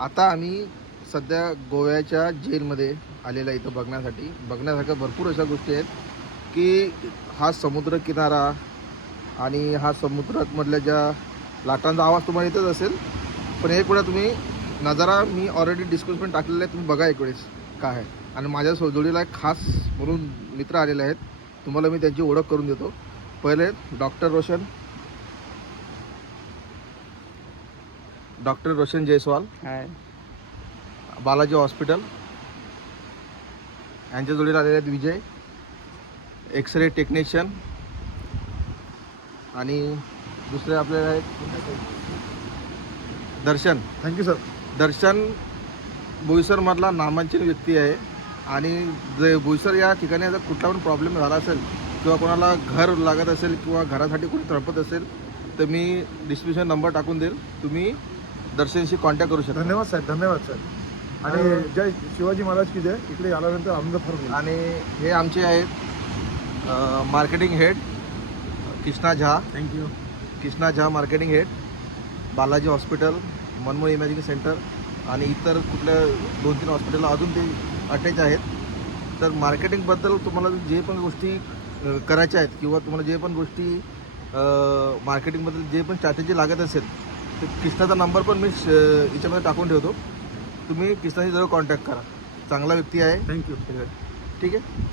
आता आम्ही सध्या गोव्याच्या जेलमध्ये आलेला इथं बघण्यासारख्या भरपूर अशा गोष्टी आहेत की हा समुद्रकिनारा आणि हा समुद्रामधल्या ज्या लाटांचा आवाज तुम्हाला येतच असेल, पण एक वेळा तुम्ही नजारा मी ऑलरेडी डिस्क्रिप्शन टाकलेलं आहे, तुम्ही बघा एक वेळेस काय आहे. आणि माझ्या जोडीला एक खास म्हणून मित्र आलेले आहेत, तुम्हाला मी त्यांची ओळख करून देतो. पहिले डॉक्टर रोशन जयस्वाल, हाय. बालाजी हॉस्पिटल. यांच्या जोडीला आलेले आहेत विजय, एक्सरे टेक्निशियन. आणि दुसरे आपल्याला आहेत दर्शन. Thank you sir. दर्शन बोईसरमधला नामांकित व्यक्ती आहे. आणि जे बोईसर या ठिकाणी जर कुठला पण प्रॉब्लेम झाला असेल किंवा कोणाला घर लागत असेल किंवा घरासाठी कोणी तळपत असेल तर मी डिस्क्रिप्शन नंबर टाकून देईल, तुम्ही दर्शनशी कॉन्टॅक्ट करू शकता. धन्यवाद साहेब, धन्यवाद सर. आणि जय शिवाजी महाराज की जय. इकडे आल्यानंतर आनंद फार होईल. आणि हे आमचे आहेत मार्केटिंग हेड कृष्णा झा. Thank you. Krishna Jha marketing head, Balaji hospital, Manmohan imaging centre आणि इतर कुठल्या 2-3 हॉस्पिटलला अजून ते अटॅच आहेत. तर मार्केटिंगबद्दल तुम्हाला जे पण गोष्टी करायच्या आहेत किंवा तुम्हाला जे पण गोष्टी मार्केटिंगबद्दल जे पण स्ट्रॅटेजी लागत असेल तर कृष्णाचा नंबर पण मी याच्यामध्ये टाकून ठेवतो, तुम्ही कृष्णाशी जरूर कॉन्टॅक्ट करा. चांगला व्यक्ती आहे. थँक्यू. ठीक आहे.